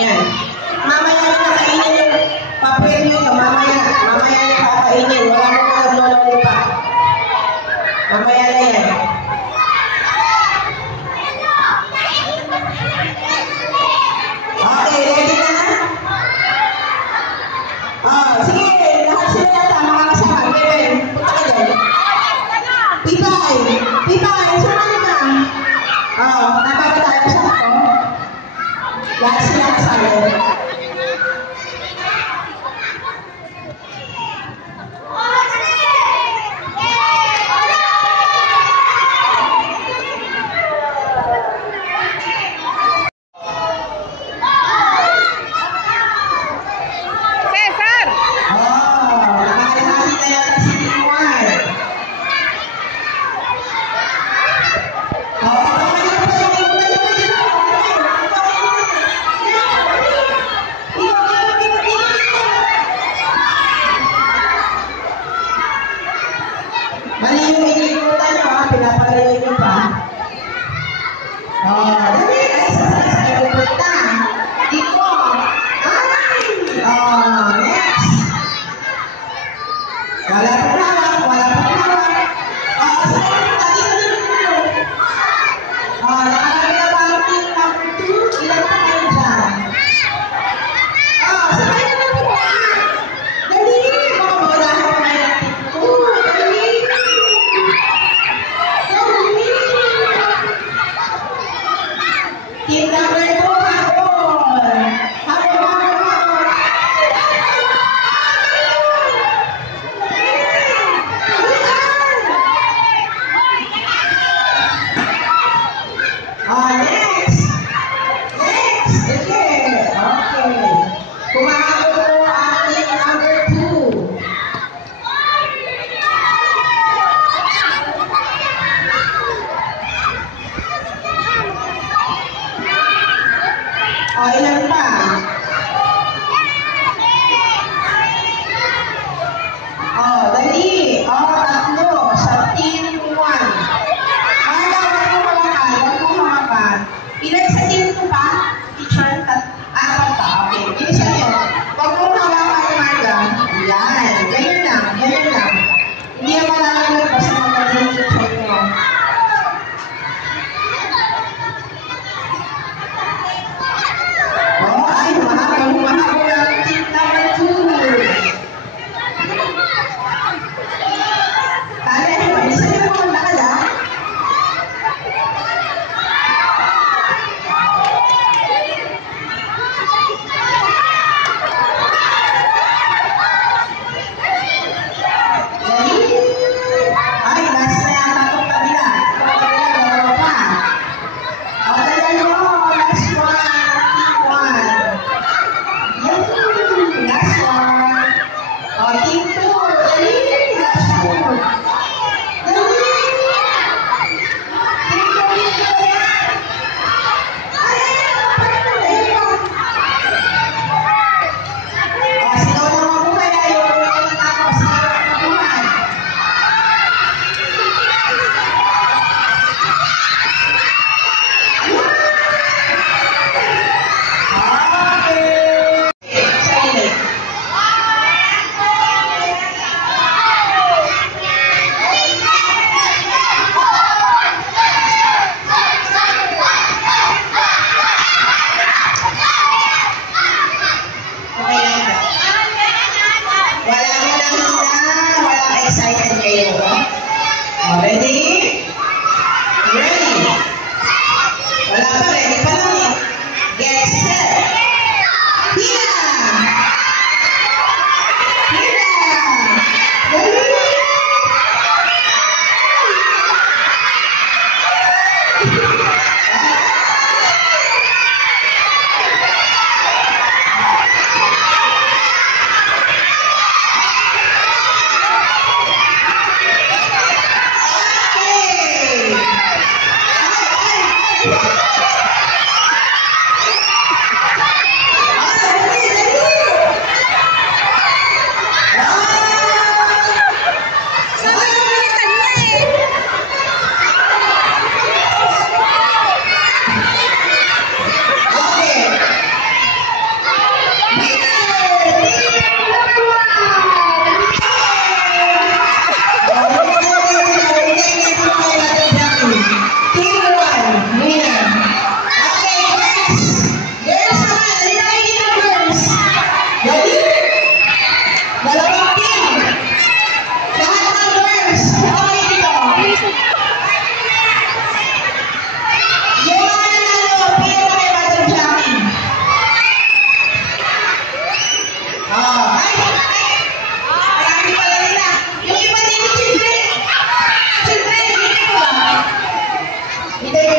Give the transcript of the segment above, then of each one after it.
Yan. Mamaya nyo nakainin yung papel nyo. Mamaya nyo kakainin. Wala mo na naglololo pa. Mamaya na yan. Okay, ready na? Sige. Lahat sila yata makakasama. Ben, punta ka dyan. Pipay, sumali ka. Napapa tayo sa ako. Lahat sila kasali. Mali yung inikutan nyo, pinapalayo nyo pa. Dali, ay sasakay pupunta. Dito. Next. Wala pa hawak. Saan pupunta? Dito. Nakalagay na ba ang team number 2? Ilan pa kayo dyan? Saan kayo pupunta? Dali, mawawalahan pa kayo ng team 2. Team number 2, habol! Next! Okay. Kumahabol po ang team number 2. Ilan pa? Dali. Tatlo sa team 1. Wag mo hamakan. Ilan sa team 2 pa? Teacher? Apat pa. Okay. Bilisan nyo. Wag mo hawakan umaga. Yan. Ganyan lang. Hindi ang malalaglag pa sa mga teacher nyo.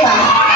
ba?